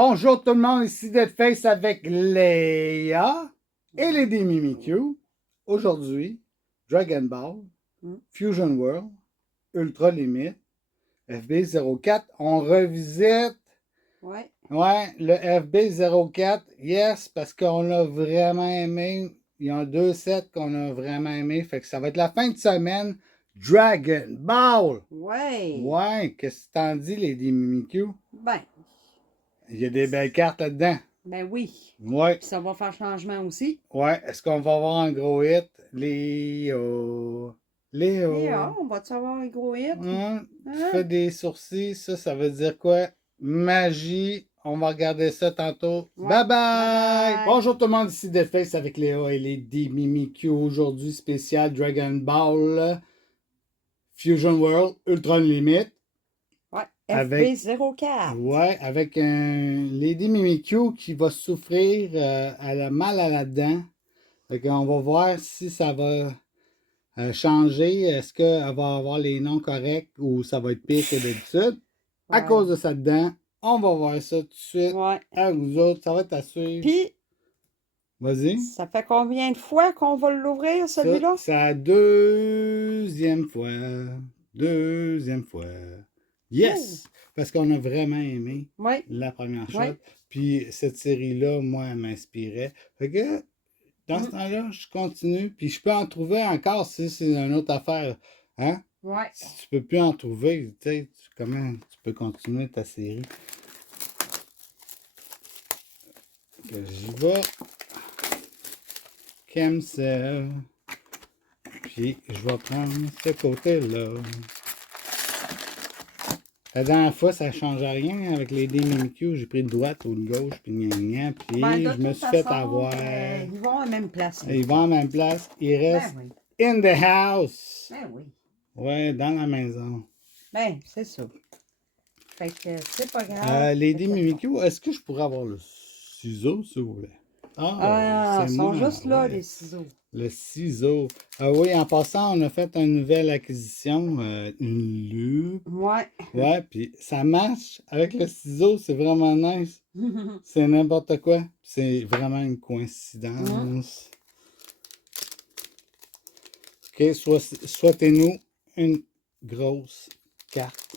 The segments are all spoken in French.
Bonjour tout le monde, ici Deadface avec Léa et Lady Mimikyu. Aujourd'hui, Dragon Ball, Fusion World, Ultra Limit, FB04. On revisite Ouais. le FB04. Yes, parce qu'on l'a vraiment aimé. Il y a 2 sets qu'on a vraiment aimé. Fait que ça va être la fin de semaine. Dragon Ball! Ouais. Ouais, qu'est-ce que t'en dis, Lady Mimikyu? Ben, Il y a des belles cartes là-dedans. ben oui. Ouais. Puis ça va faire changement aussi. Ouais, est-ce qu'on va avoir un gros hit? Léo. Léa, Léo. on va-tu avoir un gros hit? Tu Hein? fais des sourcils, ça veut dire quoi? Magie. On va regarder ça tantôt. Ouais. Bye bye! Bye bye. Bonjour tout le monde, ici Deadface avec Léo et Lady Mimikyu. Aujourd'hui, spécial Dragon Ball Fusion World Ultra Limit. Ouais. Avec, FB04. ouais, avec un Lady Mimikyu qui va souffrir, elle a mal à la dent. Fait qu'on va voir si ça va changer. Est-ce qu'elle va avoir les noms corrects ou ça va être pire que d'habitude? À Ouais. cause de sa dent, on va voir ça tout de suite. Ouais. À vous autres, ça va être à suivre. Puis, Vas-y. ça fait combien de fois qu'on va l'ouvrir, Ça, celui-là? c'est la deuxième fois. Deuxième fois. Yes! Parce qu'on a vraiment aimé Oui. la première shot. Oui. Puis cette série-là, moi, elle m'inspirait. Fait que dans ce temps-là, je continue. Puis je peux en trouver encore si c'est une autre affaire. Hein? Ouais. Si tu peux plus en trouver, tu sais, comment tu peux continuer ta série? Que j'y vais. Comme ça. Puis je vais prendre ce côté-là. La dernière fois, ça ne changeait rien avec les Mimikyu. J'ai pris de droite ou de gauche, puis gna puis Ben, de je me toute suis fait façon, avoir. ils vont à la même place. Ils vont à la même place. Ils Ben restent oui. in the house. Ben oui. Ouais, dans la maison. Ben, c'est ça. Fait que c'est pas grave. Lady Mimikyu, est-ce que je pourrais avoir le ciseau, s'il vous plaît? Ah, c'est ils sont moi. juste là, Ouais. les ciseaux. Le ciseau. Ah oui, en passant, on a fait une nouvelle acquisition, une loupe. Ouais. Ouais, puis ça marche avec le ciseau, c'est vraiment nice. C'est n'importe quoi. C'est vraiment une coïncidence. OK, souhaitez-nous une grosse carte.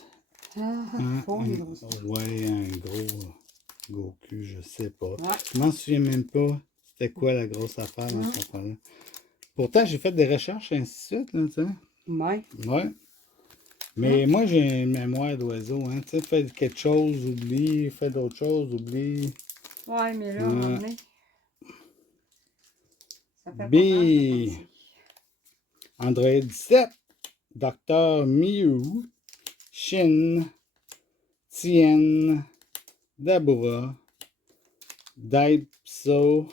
Ouais, un gros Goku, je sais pas. Ouais. Je m'en souviens même pas c'était quoi la grosse affaire dans ce temps-là. Pourtant, j'ai fait des recherches, ainsi de suite, là, tu sais. Ouais. Ouais. Mais moi, j'ai une mémoire d'oiseau, hein. Tu sais, fais quelque chose, oublie, fais d'autres choses, oublie. Ouais, mais là, à un moment donné, ça fait B. Android 17, Dr. Mew, Shin, Tien, Dabura, Daipso,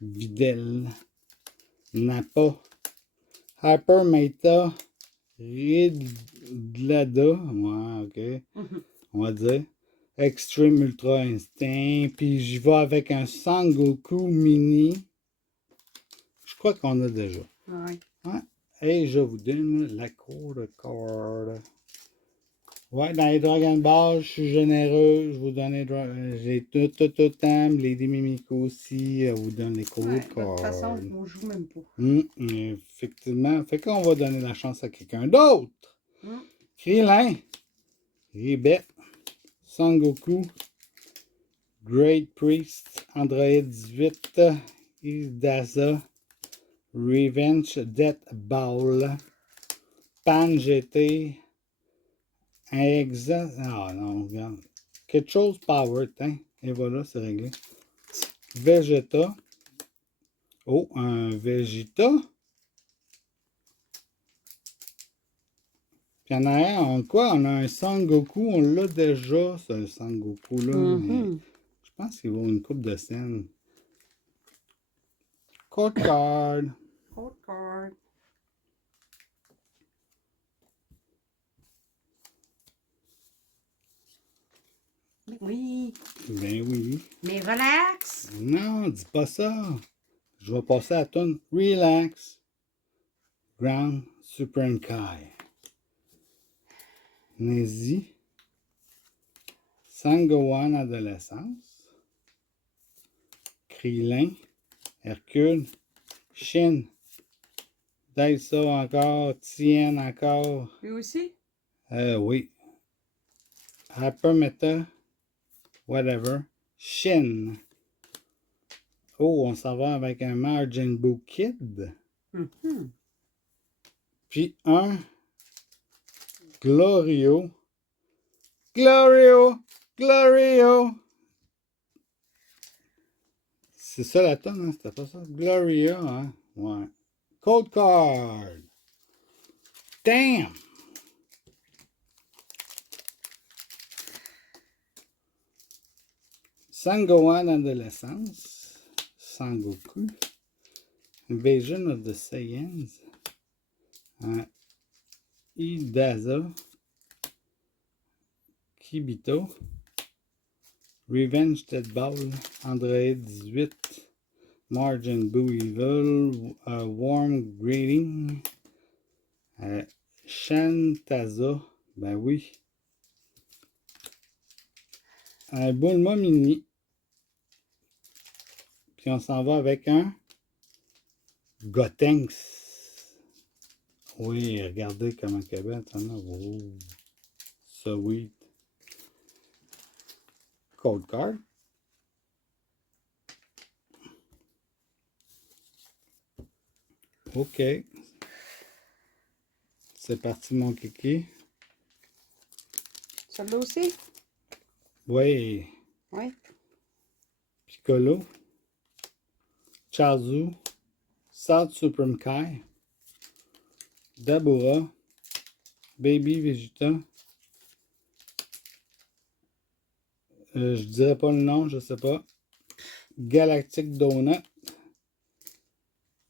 Videl, Nappa, Hyper Meta, Ridlada, ouais, ok, on va dire, Extreme Ultra Instinct, puis j'y vais avec un Sangoku Mini. Je crois qu'on a déjà. ouais. Ouais. Et je vous donne la corde. Ouais, dans les Dragon Ball, je suis généreux. Je vous donne j'ai tout le temps. Lady Mimikyu aussi, elle vous donne les Ouais, codes de toute façon, cards. je ne joue même pas. Effectivement. Fait qu'on va donner la chance à quelqu'un d'autre. Krillin, Ribet, Sangoku, Great Priest, Android 18, Isdasa, Revenge Death Ball, Pan GT, Ah non, regarde. Quelque chose Power, hein. Et voilà, c'est réglé. Vegeta. Oh, un Vegeta. Puis en arrière, on quoi? On a un Sangoku, on l'a déjà, ce Sangoku-là. Mais je pense qu'il vaut une coupe de scène. Code card. Code card. Oui. Ben oui. Mais relax. Non, dis pas ça. Je vais passer à ton Relax. Ground Supreme Kai. Nazi. Sangohan Adolescence. Krillin. Hercule. Shin. Daiso encore. Tien encore. Lui aussi? Oui. Hyper Meta. Whatever. Shin. Oh, on s'en va avec un Margin Boo Kid. Mhm. Puis un Glorio. Glorio! Glorio! C'est ça la tonne, hein? C'était pas ça? Gloria, hein? Ouais. Code card. Damn! Sangohan Adolescence. Sangoku. Invasion of the Saiyans. Idaza. Kibito. Revenge Dead Ball. Android 18. Margin Boo Evil. Warm Greeting. Shantaza. Ben oui. Un Bulma Mini. Puis on s'en va avec un Gotenks. Oui, regardez comment elle est belle. Oh, sweet. Code card. OK. C'est parti, mon kiki. Celui-là aussi? Oui. Oui. Piccolo. Chaozu. South Supreme Kai. Dabura. Baby Vegeta. Je dirais pas le nom, je sais pas. Galactic Donut.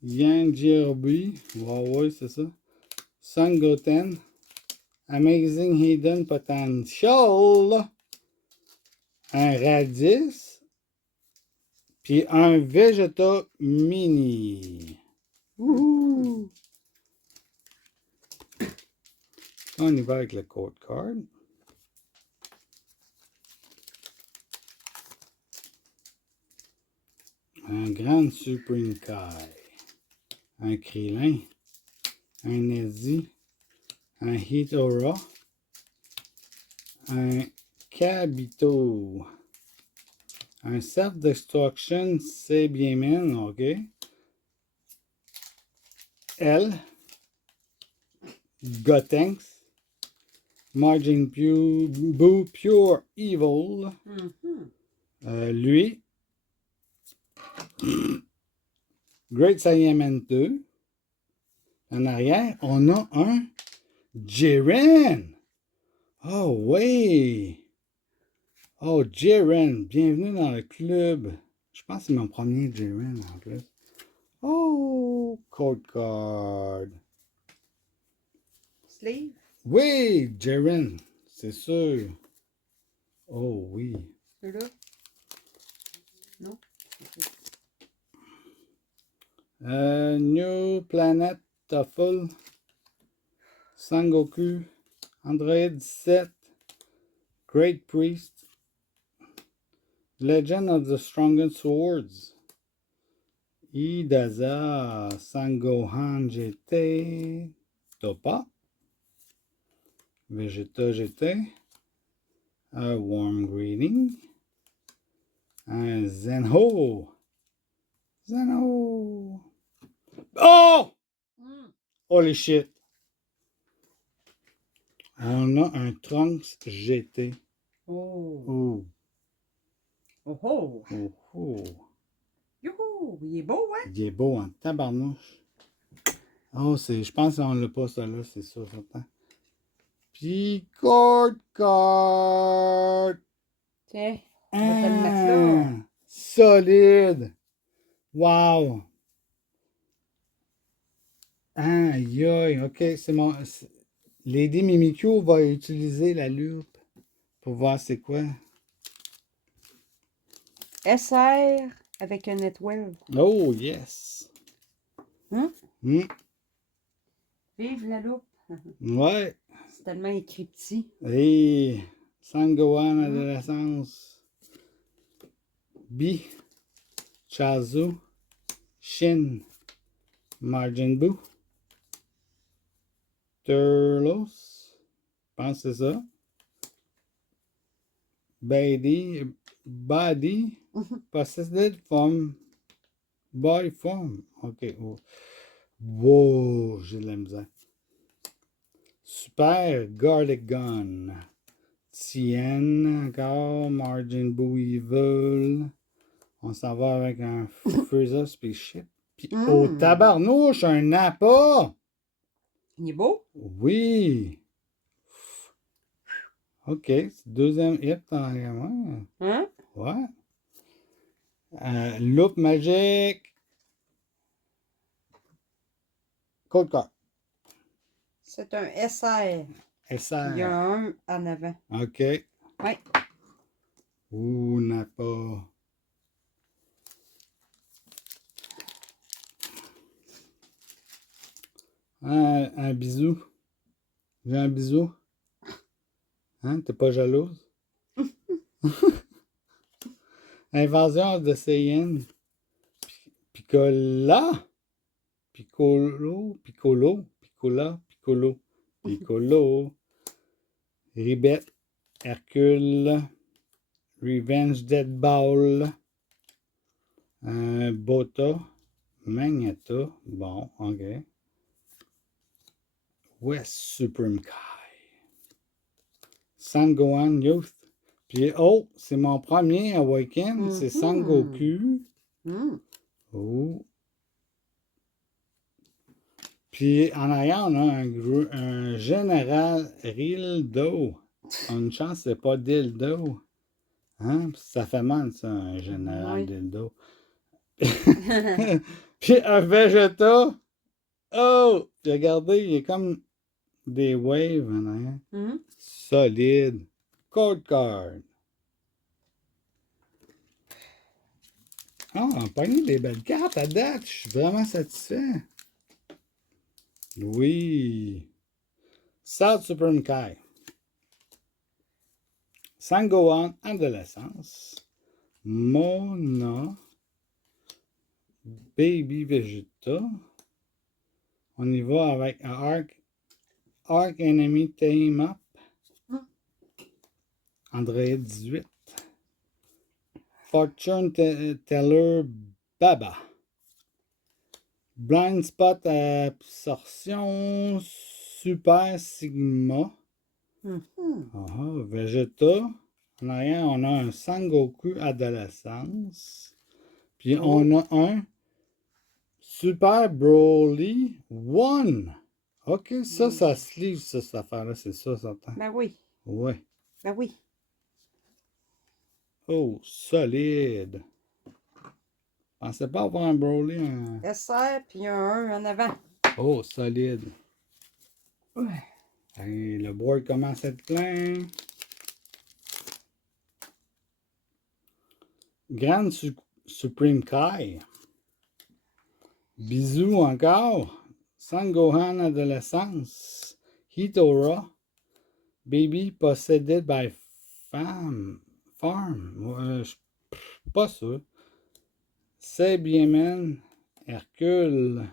Yang Jirby. Ouais, c'est ça. Sun Goten. Amazing Hidden Potential. Un Radis. Puis un Vegeta Mini. Wouhou! On y va avec le code card. Un Grand Supreme Kai. Un Krillin. Un Nezzy. Un Hitora. Un Kabito. Un Self-Destruction, c'est bien mine, ok. L. Gotenks. Margin Boo Pure Evil. Mhm. Lui. Great Saiyaman 2. En arrière, on a un Jiren. Oh oui. Oh, Jiren. Bienvenue dans le club. Je pense que c'est mon premier Jiren en plus. Oh, code card. Sleeve? Oui, Jiren. C'est sûr. Oh oui. Celui-là? Non? New Planet Tuffle. Sangoku. Android 17. Great Priest. Legend of the Strongest Swords. Idaza. Sangohan GT. Topa. Vegeta GT. Un Warm Greeting. Un Zenho. Zenho. Oh! Mm. Holy shit. On a un Trunks GT. Oh. Oh. Oh oh. Oh, oh. Youhou! Il est beau, hein? Il est beau en tabarnouche. Oh, je pense qu'on l'a pas, ça là, c'est sûr, certain. Puis, card. Tiens, on va te le mettre là. Solide. Wow. Aïe, aïe, ok, c'est mon... Lady Mimikyu va utiliser la loupe pour voir c'est quoi. SR avec un étoile. Oh, yes. Hein? Hmm. Vive la loupe. Ouais. C'est tellement écrit petit. Et Sangohan, adolescence. Bi, Chazu, Shin, Majin Buu, Turles, je pense que c'est ça. Body, possessed from boy form. Ok. Oh. Wow, j'ai de la misère. Super Garlic Gun. Tien, encore. Margin Boo Evil. On s'en va avec un Freezer Spaceship. Puis, au tabarnouche, un Nappa! Il est beau? Oui! OK, c'est deuxième hit en gamin. Hein? Ouais. Loop magique. Cold card. C'est un SR. SR. Il y a un en avant. OK. Oui. Ouh, Nappa. Un bisou. J'ai un bisou. Hein, t'es pas jalouse? Invasion de Saiyan. Piccola. Piccolo. Ribet. Hercule. Revenge Dead Ball. Bota. Magneta. Bon, ok. West Supreme Kai. Sangohan Youth. Puis, oh, c'est mon premier Awaken. C'est Sangoku. Oh. Puis, en arrière, on a un général Rildo. Une chance, c'est pas Dildo. Hein? Ça fait mal, ça, un général Dildo. Puis, un Vegeta. Oh! Regardez, il est comme des waves en arrière. Solide. Code card. Ah, on a pogné des belles cartes à date. Je suis vraiment satisfait. Oui. South Supreme Kai. Sangohan, adolescence. Mona. Baby Vegeta. On y va avec un Arc Enemy Team Up. Android 18. Fortune Teller Baba. Blind Spot Absorption Super Sigma. Vegeta. En arrière, on a un Sangoku Adolescence. Puis on a un Super Broly One. OK, ça se livre, ça, cette affaire-là, c'est ça, certain. Ben oui. Ouais. Ben oui. Oh, solide. Je pensais pas avoir un Broly. SR, puis un en avant. Oh, solide. Ouais. Et le board commence à être plein. Grand Supreme Kai. Bisous encore. Sangohan Adolescence. Hitora. Baby Possessed by Farm. Pas sûr. Sabieman. Hercule.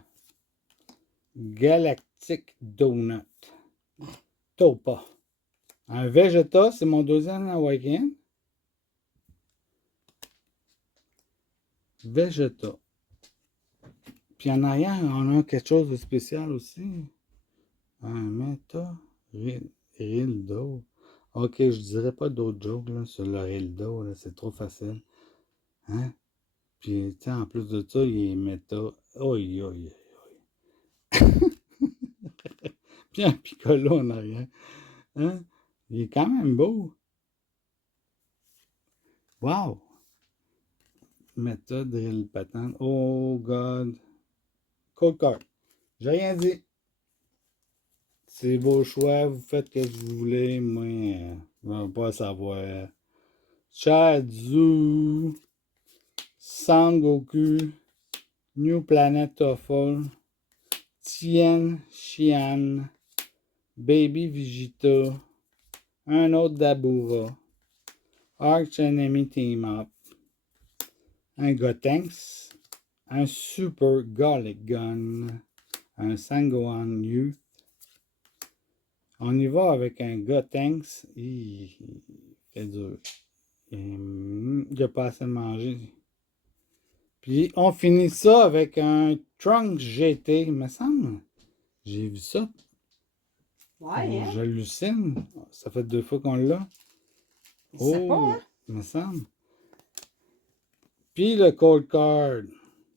Galactic Donut. Topa. Un Vegeta, c'est mon deuxième Awaken. Vegeta. Puis en arrière, on a quelque chose de spécial aussi. Un Meta Rildo. Ok, je dirais pas d'autres jokes là, sur le Rildo, c'est trop facile. Hein? Puis, tu sais, en plus de ça, il est méta. Oi, oi, oi. Puis un Piccolo en arrière. Hein? Il est quand même beau. Wow! Méta Drill Patente. Oh, God. Cold card. J'ai rien dit. C'est vos choix, vous faites ce que vous voulez. Moi, je ne veux pas savoir. Chadzu, Sangoku, New Planet Toffle, Tien, Xian, Baby Vegeta, un autre Dabura, Arch Enemy Team Up, un Gotenks, un Super Garlic Gun, un Sangohan Youth. On y va avec un Gotenks. Il fait dur. Il n'a pas assez manger. Puis on finit ça avec un Trunks GT, il me semble. J'ai vu ça. Ouais, hein? J'hallucine. Ça fait 2 fois qu'on l'a. Je sais pas, Oh, hein? il me semble. Puis le Cold Card.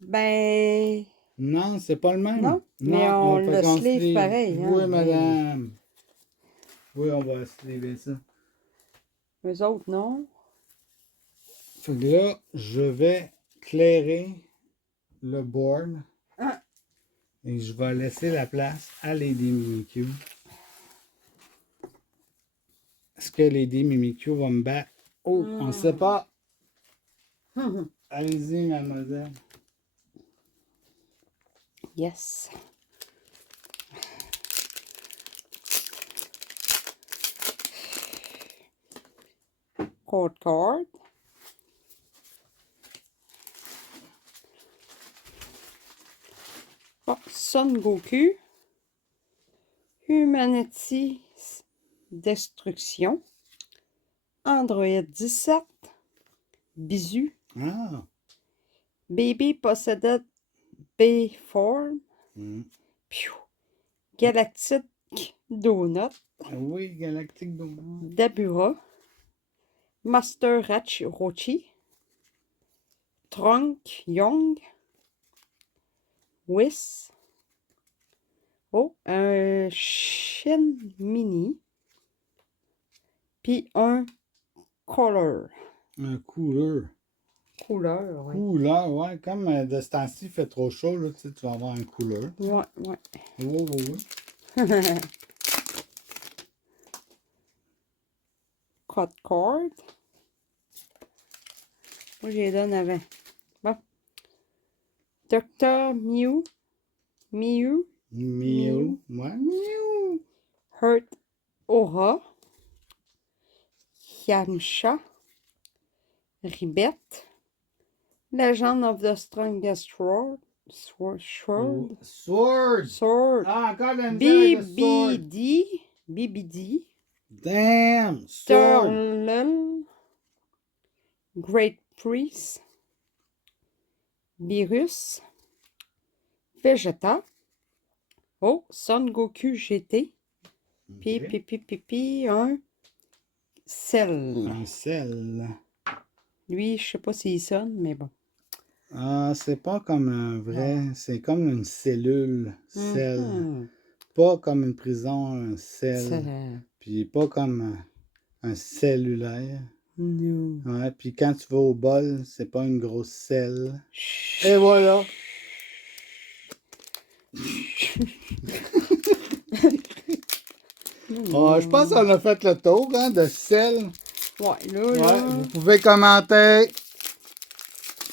Ben, Non, c'est pas le même. non. Mais Non, on on fait le qu'on sleeve sleeve. pareil, Oui, hein? madame. Oui, on va sleever ça. Eux autres, non. Fait que là, je vais clairer le board Ah. et je vais laisser la place à Lady Mimikyu. Est-ce que Lady Mimikyu va me battre? Oh, on ne sait pas. Allez-y, mademoiselle. Yes. Cold card. Oh, Son Goku. Humanity Destruction. Android 17. Bisous. Ah. Baby Possessed B Form. Piou. Galactic Donut. Oui, Galactic Donut. Dabura. Master Rochi. Trunk Young. Whis. Oh, un Shin Mini. Puis un Color. Un couleur. Couleur, oui. Couleur, ouais. Comme de ce temps-ci, il fait trop chaud, là, tu vas avoir un couleur. Ouais, ouais. Oui, oui, oui. Cut cord. Moi, je les donne avant. Bon. Dr. Mew. Miaou. Ouais, miaou. Hurt Aura. Yamcha. Ribet. Legend of the Strongest Sword. Sword. Sword. Ah, encore de la misère avec le sword. BBD. BBD. Damn. Sword. Turlel. Great Priest. Virus. Vegeta. Oh, Son Goku GT. Puis, un Cell. Un sel. Lui, je sais pas s'il sonne, mais bon. Ah, c'est pas comme un vrai. C'est comme une cellule. Sel. Mhm. Pas comme une prison, un sel. Cell. Puis pas comme un cellulaire. No. Ouais, puis quand tu vas au bol, c'est pas une grosse selle. Chut. Et voilà. Ah, je pense qu'on a fait le tour hein, de sel. Ouais, là, Ouais, là, vous pouvez commenter.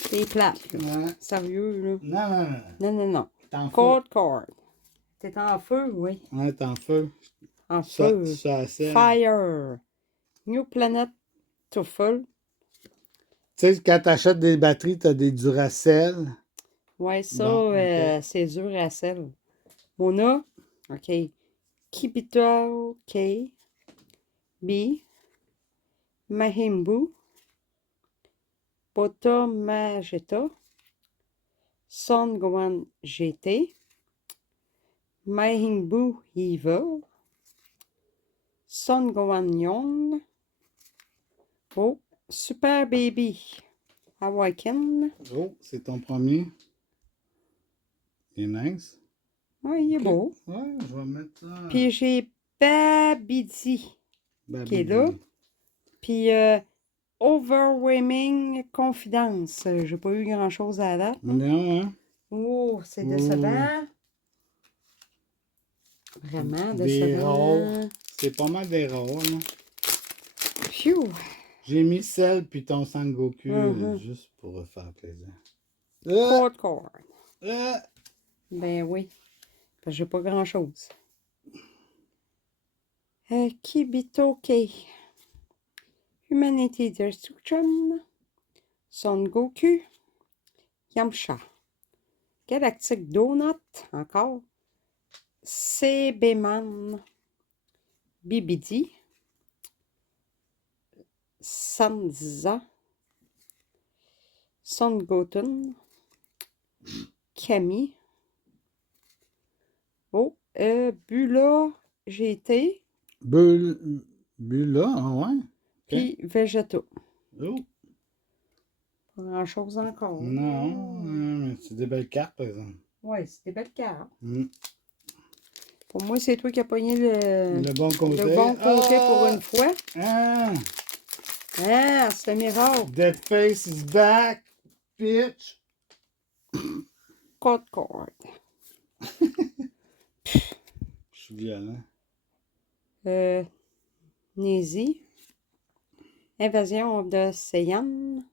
c'est plate, là. Ouais. Sérieux, là. Non, non, non. Non, non, non. T'es en feu. Cold card. T'es en feu, oui. Ouais, t'es en feu. En Ça, feu. ça sel. Fire. New Planet to full. Tu sais, quand t'achètes des batteries, t'as des Duracell. Ouais, ça, Bon, ok. c'est dur à sel. Mona. OK. Kibito K. B. Mahimbu. Pota Mageta. Son Gohan GT. Mahimbu Evil. Son Gohan Young. Oh, Super Baby Awaken. Oh, c'est ton premier. Il est nice. Ouais, il est Ok. beau. Ouais, je vais mettre ça. Puis j'ai Babidi qui est là. Puis Overwhelming Confidence. J'ai pas eu grand-chose à date. Non, hein? Oh, c'est décevant. Vraiment décevant. C'est pas mal des rares, là. Phew. J'ai mis celle puis ton Sangoku juste pour faire plaisir. Cold cord. Euh, Ben oui. Parce que j'ai pas grand-chose. Kibitoke. Humanity Destruction. Son Goku. Yamcha. Galactic Donut. Encore. CB-Man. BBD. Sansa. Son Goten. Camille. Oh, Bula GT. Bula, ah ouais? Puis Végétaux. Oh, Pas grand-chose encore. non, mais c'est des belles cartes, par exemple. Ouais, c'est des belles cartes. Mm. Pour moi, c'est toi qui as pogné Le bon côté. le bon côté pour une fois. Ah! Ah, c'est un miracle. Deadface is back, bitch! Code card. Je suis violent. Nézi. Invasion de Saiyan.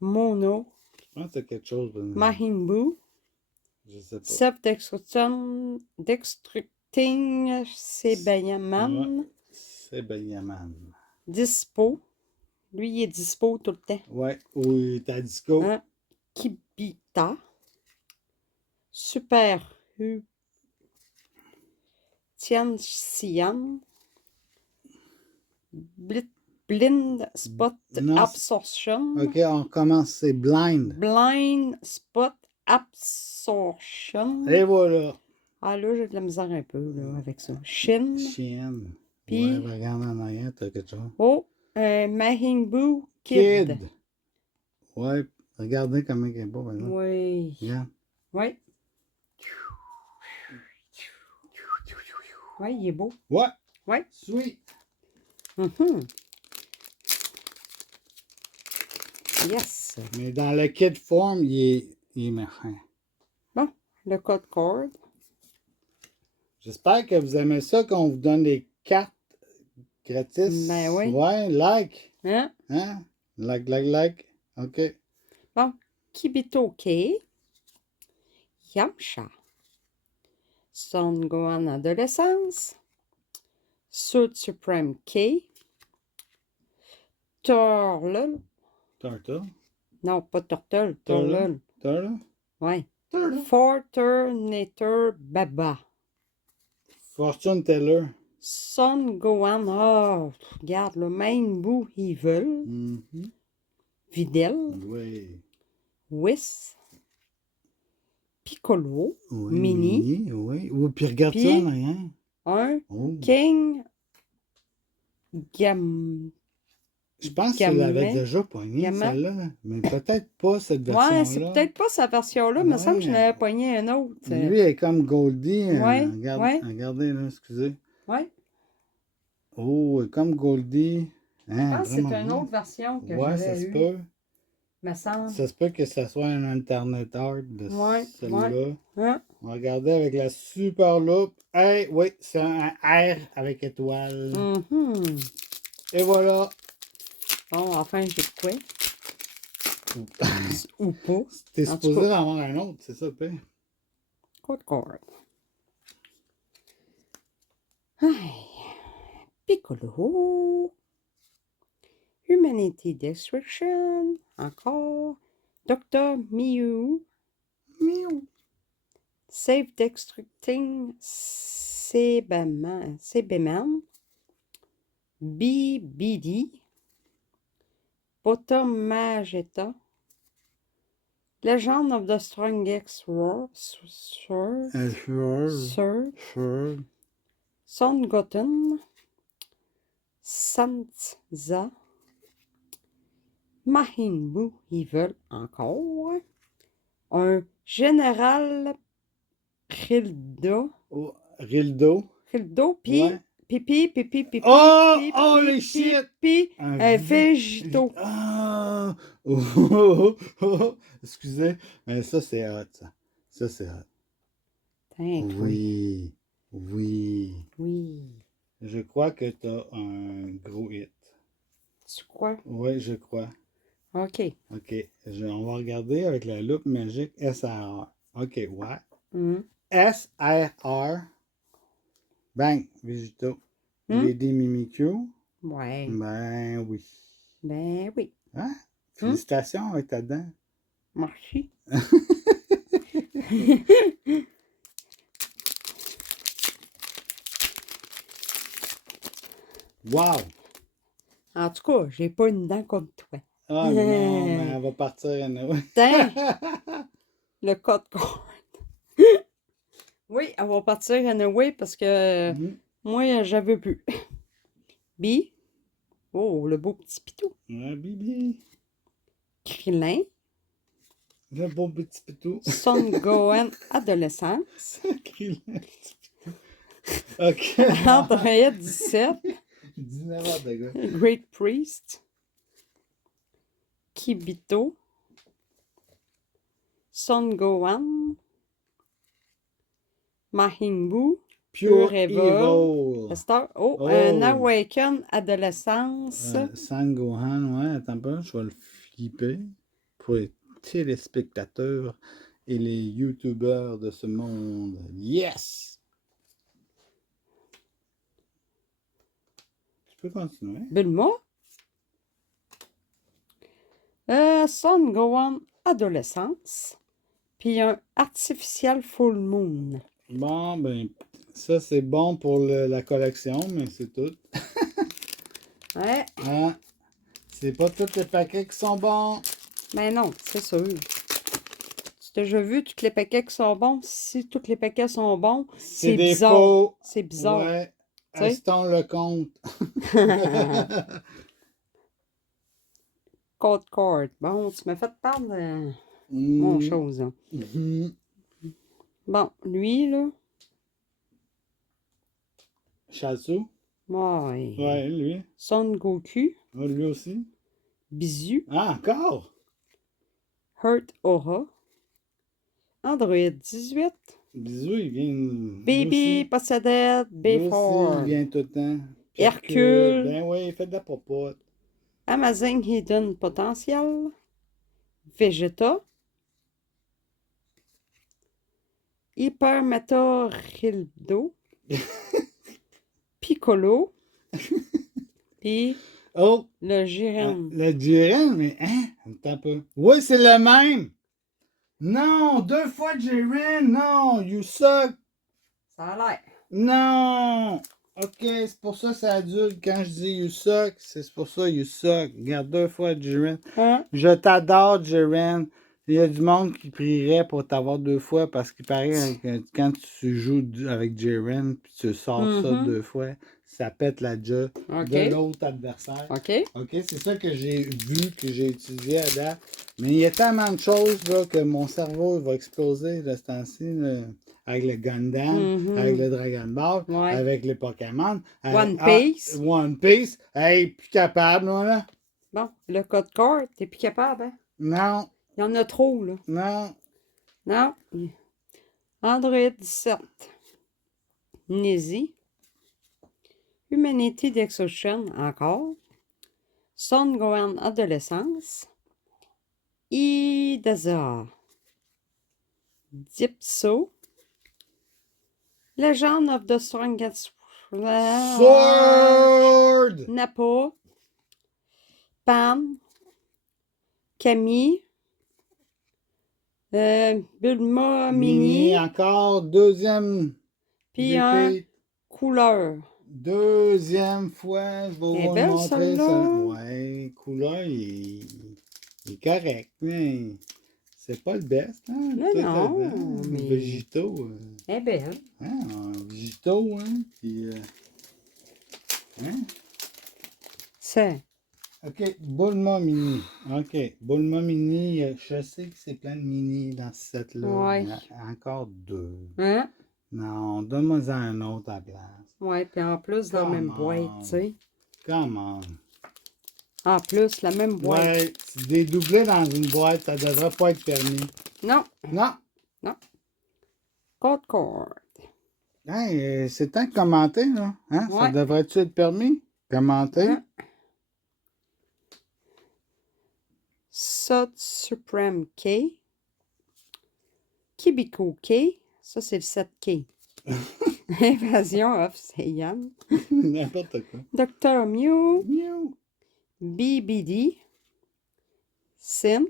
Mono. Je pense que c'est quelque chose. Majin Buu. Je sais pas. Self-Destruction. Destructing Sebayaman. C'est Benjamin. Dispo. Lui, il est dispo tout le temps. Ouais, oui, t'as disco. Hein? Kibita. Super Tian Xian. Blind Spot Non, Absorption. Ok, on recommence. C'est blind. Blind Spot Absorption. Et voilà. Ah là, j'ai de la misère un peu là, avec ça. Shin. Chienne. Puis- Ouais, regarde en arrière, t'as quelque chose. Oh, Majin Buu Kid. Ouais, regardez comment il est beau, par exemple. Oui. Regarde. Oui. Oui, il est beau. Ouais. Ouais. Sweet. Mhm. Yes. Mais dans le kit form, il est méchant. Bon, le code card. J'espère que vous aimez ça, qu'on vous donne des cartes gratis. Ben oui. Ouais, like. Hein? Hein? Like. OK. Bon, Kibito K. Yamcha. Son Gohan Adolescence. Sud Supreme K. Turtle. Turtle. Non, pas Turtle. Turtle. Turtle. Turtle. Ouais. Turtle. Fortunator Baba. Fortune Teller. Son Gohan. Oh, regarde, le Majin Buu Evil. Mhm. Videl. Oui. Whis. Piccolo. Oui. Mini. Oui. Oui, puis regarde Puis- ça en arrière. Un. Oh. King. Gam. Je pense que tu l'avais Gamet. déjà poigné, Gamet. celle-là. Mais peut-être pas cette version-là. Ouais, c'est peut-être pas sa version-là, mais il me semble que je Ouais. n'avais pogné un autre. Lui est comme Goldie. Ouais, ouais. Regardez, là, excusez. Ouais. Oh, il est comme Goldie. Hein, Je pense que c'est vraiment une bien. autre version que Ouais, ça j'avais se eue, peut. me semble. Ça se peut que ça soit un alternate art de Ouais, celle-là. Hein? On va regarder avec la super loupe. Hey, oui, c'est un R avec étoile. Mhm. Et voilà. Bon, enfin, j'ai de quoi. Ou pas. T'es En tout supposé cas. en avoir un autre, c'est ça, le pire. Code card. Aïe. Piccolo. Humanity Destruction. Encore. Dr. Mew. Miaou. Safe Destructing CB-Man. BBD. Bottom Magetta. Legend of the Strongest Roar. Sir. Sure. Son Goten. Sansa. Majin Buu Evil encore. Un Général Rildo. Oh, Rildo. Rildo, puis Ouais. pipi, Oh, pipi, holy shit! puis Un Végétaux. Ah! Oh. Excusez, mais ça, c'est hot, ça. Ça, c'est hot. Oui. Oui. Je crois que tu as un gros hit. Tu crois? Oui, je crois. OK. OK. On va regarder avec la loupe magique SRR. OK, ouais. Mhm. SRR. Bang, végétaux. Lady Mimikyu? Ouais. Ben oui. Ben oui. Hein? Félicitations avec ta dent. Merci. Wow! En tout cas, j'ai pas une dent comme toi. Ah non, mais elle va partir à Noël. Tiens, le code card. Oui, elle va partir anyway parce que moi, j'avais plus. B. Oh, le beau petit pitou. Ouais, Bibi. Krillin. Le beau petit pitou. Son Gohan adolescence. Krillin, petit pitou. OK. Andrea 17. 19 heures de gars. Great Priest. Kibito. Son Gohan. Mahimbu. Pure Pure Evil. Evil. Star. Oh, Oh. un Awaken adolescence. Sangohan, ouais, attends un peu, je vais le flipper pour les téléspectateurs et les youtubeurs de ce monde. Yes! Tu peux continuer. Bulma. Son Gohan adolescence. Puis un Artificial Full Moon. Bon, ben, ça c'est bon pour la collection, mais c'est tout. Ouais. Hein? C'est pas tous les paquets qui sont bons. Mais non, c'est sûr. Tu as déjà vu tous les paquets qui sont bons? Si tous les paquets sont bons, c'est des bizarre. faux. C'est bizarre. Ouais. Tu sais? Restons le compte. Code card. Bon, tu m'as fait perdre mon chose. Hein. Bon, lui, là. Chasu? Ouais. Ouais, lui. Son Goku. Ah, lui aussi. Bisu. Ah, encore? Hurt Aura. Android 18. Bisous, il vient. Baby Possédé. Lui aussi, il B4. vient tout le temps. Hercule. Ben oui, il fait de la popote. Amazing Hidden Potential. Vegeta. Hyper Meta Rildo. Piccolo. Puis Oh! le Jiren. Le Jiren, mais hein? Attends un peu. Oui, c'est le même! Non! 2 fois Jiren! Non! You suck! Ça a l'air. Non! Ok, c'est pour ça que c'est adulte. Quand je dis you suck, c'est pour ça you suck. Regarde 2 fois Jiren. Hein? Je t'adore, Jiren. Il y a du monde qui prierait pour t'avoir 2 fois parce qu'il paraît que quand tu joues avec Jiren puis tu sors ça 2 fois, ça pète la jaw de l'autre adversaire. OK. OK, c'est ça que j'ai vu, que j'ai étudié à date. Mais il y a tellement de choses là, que mon cerveau va exploser de ce temps-ci. Avec le Gundam, avec le Dragon Ball, avec les Pokémon. One Piece. One Piece. Hey, plus capable, moi, là. Bon, le code card, t'es plus capable, hein? Non. Il y en a trop, là. Non. Non. Android 17. Nizi. Humanity d'Exocean, encore. Son Gohan Adolescence. Idazar. Dipso. Legend of the Strongest Sword! Nappa. Pan. Camille. Bulma Mini. Encore, deuxième. Puis un couleur. Deuxième fois, je vais vous montrer ça. Ouais, Ouais, couleur, il est correct, mais c'est pas le best, hein? Non, mais... Végétaux. Elle est belle. Hein, végétaux, hein? Puis, hein? C'est. OK, Bulma Mini. OK, Bulma Mini, je sais que c'est plein de mini dans ce set-là. Ouais. Il y a encore 2. Hein? Non, donne-moi un autre à la place. Ouais, puis en plus, dans la même boîte, tu sais. Come on. En plus, la même boîte. Ouais, dédoubler dans une boîte, ça devrait pas être permis. Non. Non. Non. Code card. Hey, c'est temps de commenter, là. Hein? Ouais. Ça devrait-tu être permis? Commenter. Hein? Sod Supreme K. Kibiko K. Ça, c'est le 7K. Invasion of Saiyan. N'importe quoi. Dr. Mew. Miaou. BBD. Sin.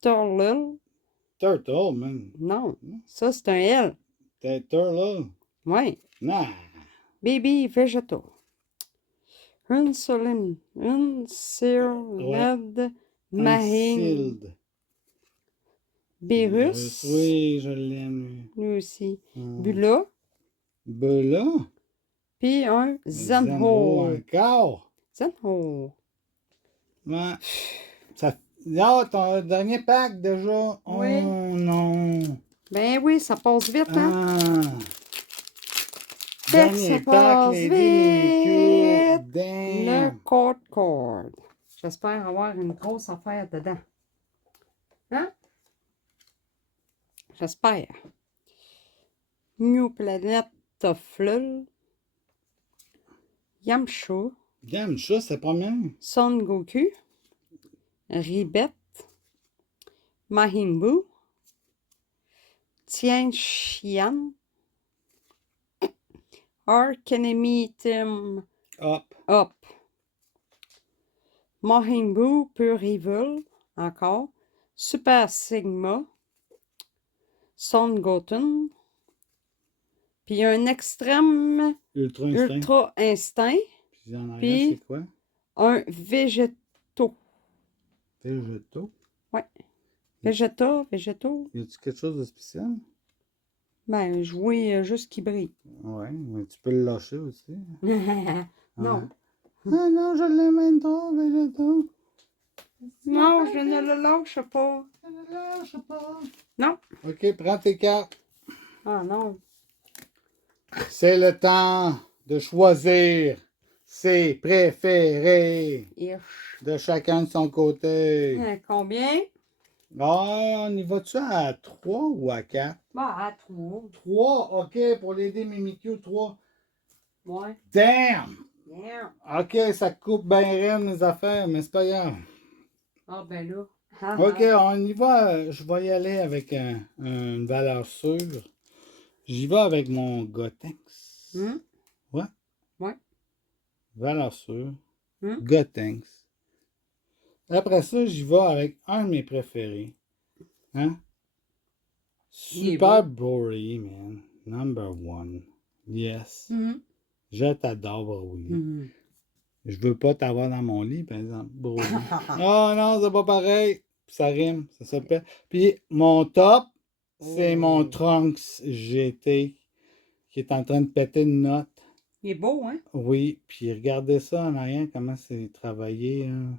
Turtle. Turtle, man. Non, ça c'est un L. T'es turtle. Oui. Nah. Baby Vegetal. Unsulin. Unsealed. Mahing. Unsealed. Beerus. Oui, je l'aime. Lui aussi. Hmm. Bula. Bella. Puis un Zenho Zenho. encore. Zenho. Ouais. Ça... Là, ton dernier pack déjà. Oui. Oh non. Ben oui, ça passe vite, hein? Ah. Fait que Dernier ça pack, passe Lady vite. Mimikyu. Le Damn. cord. J'espère avoir une grosse affaire dedans. Hein? J'espère. New Planet of Flul. Yamcha. Yamcha, c'est pas même. Son Goku. Ribet. Mahimbu. Tien Xian. Arc Enemy Team Hop. Up. Mahimbu Pure Evil. Encore. Super Sigma. Son Goten. Puis un extrême Ultra instinct. Ultra Instinct. Puis en arrière, Puis- c'est quoi? Un Végétaux. Végétaux. Végétaux. Y a-tu quelque chose de spécial? Ben, je vois juste qu'il brille. Ouais, mais tu peux le lâcher aussi. Non. Ah non, je l'aime trop, Végétaux. Non, je ne le lâche pas. Je le lâche pas. Non. Ok, prends tes cartes. Ah non. C'est le temps de choisir ses préférés Ish. de chacun de son côté. Combien? Ah, on y va-tu à 3 ou à 4? Bah, à 3. 3, ok, pour l'aider Mimikyu, 3. Ouais. Damn! Yeah. Ok, ça coupe bien raide mes affaires, mais c'est pas grave. Ah, ben là. Ah, Ok, ah. on y va. Je vais y aller avec une valeur sûre. J'y vais avec mon Gotenks. Hmm? Ouais. Ouais. Valeur sûre. Hmm? Gotenks. Après ça, j'y vais avec un de mes préférés. Hein? Il est Super Broly, man. Number one. Yes. Mhm. Je t'adore, Broly. Mhm. Je veux pas t'avoir dans mon lit, par exemple. Broly. Oh non, c'est pas pareil. Ça rime, ça s'appelle. Puis mon top, c'est mon Oh. Trunks GT qui est en train de péter une note. Il est beau, hein? Oui, puis regardez ça en arrière, comment c'est travaillé. Hein.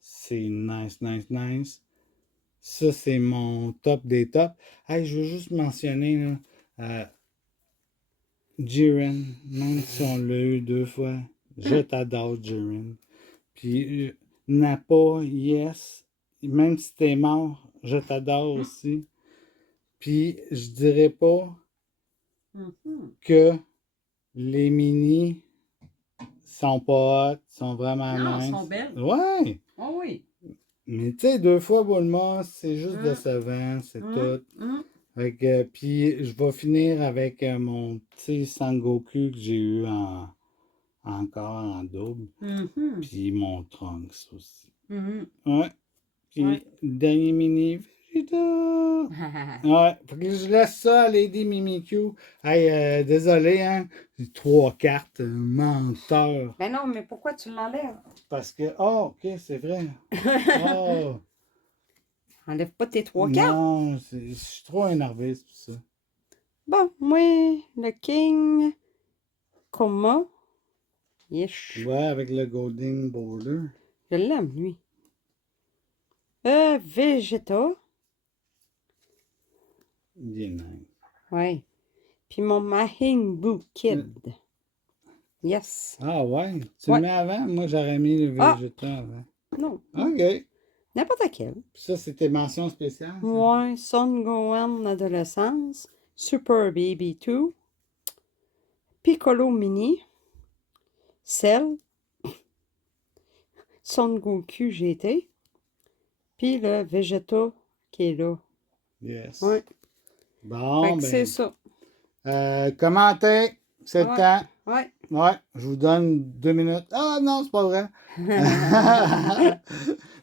C'est nice, nice, nice. Ça, c'est mon top des tops. Hey, je veux juste mentionner là, Jiren, même si on l'a eu 2 fois, je t'adore, Jiren. Puis Nappa, yes, même si t'es mort, je t'adore aussi. Puis je dirais pas Mhm. que les mini sont pas hot, sont vraiment Non, nice. sont belles. Ouais, Oh oui. mais tu sais, 2 fois Bulma, c'est juste Mm. décevant, c'est Mhm. tout. Mhm. Fait que, puis je vais finir avec mon petit Sangoku que j'ai eu encore en double. Mhm. Puis mon Trunks aussi. Mhm. Ouais. Puis Ouais. dernier mini Vegeta. Ouais. Fait que je laisse ça à Lady Mimikyu. Hey, désolé, hein. J'ai 3 cartes. Menteur. Ben non, mais pourquoi tu l'enlèves? Parce que. Oh, ok, c'est vrai. Oh. Enlève pas tes 3 cartes. Non, je suis trop énervé, c'est pour ça. Bon, moi, le King Koma. Yesh. Ouais, avec le Golden Border. Je l'aime, lui. Vegeta. Il est nice. Ouais. Puis mon Mahingbu Kid. Yes. Ah ouais? Tu Ouais. le mets avant? Moi, j'aurais mis le Ah. Vegeta avant. Non. OK. N'importe quel. Puis ça, c'était mention spéciale? ça? Ouais. Son Gohan Adolescence. Super Baby 2. Piccolo Mini. Cell. Son Goku GT. Puis le Vegeta qui est là. Yes. Ouais. Fait Bon, que c'est ben, ça. Commentez, c'est le Ouais. temps. Ouais. Ouais, je vous donne 2 minutes. Ah non, c'est pas vrai.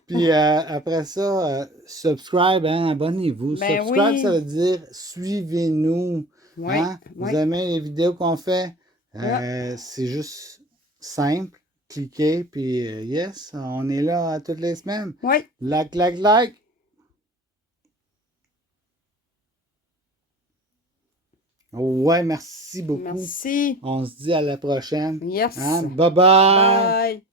Puis après ça, subscribe, hein, abonnez-vous. Ben Subscribe, ça oui. veut dire suivez-nous. Oui. Hein? Vous Oui. aimez les vidéos qu'on fait? Ah, C'est juste simple. Cliquez, puis yes, on est là toutes les semaines. oui. Like, like, like. Ouais, merci beaucoup. Merci. On se dit à la prochaine. Yes. Hein? Bye bye. Bye.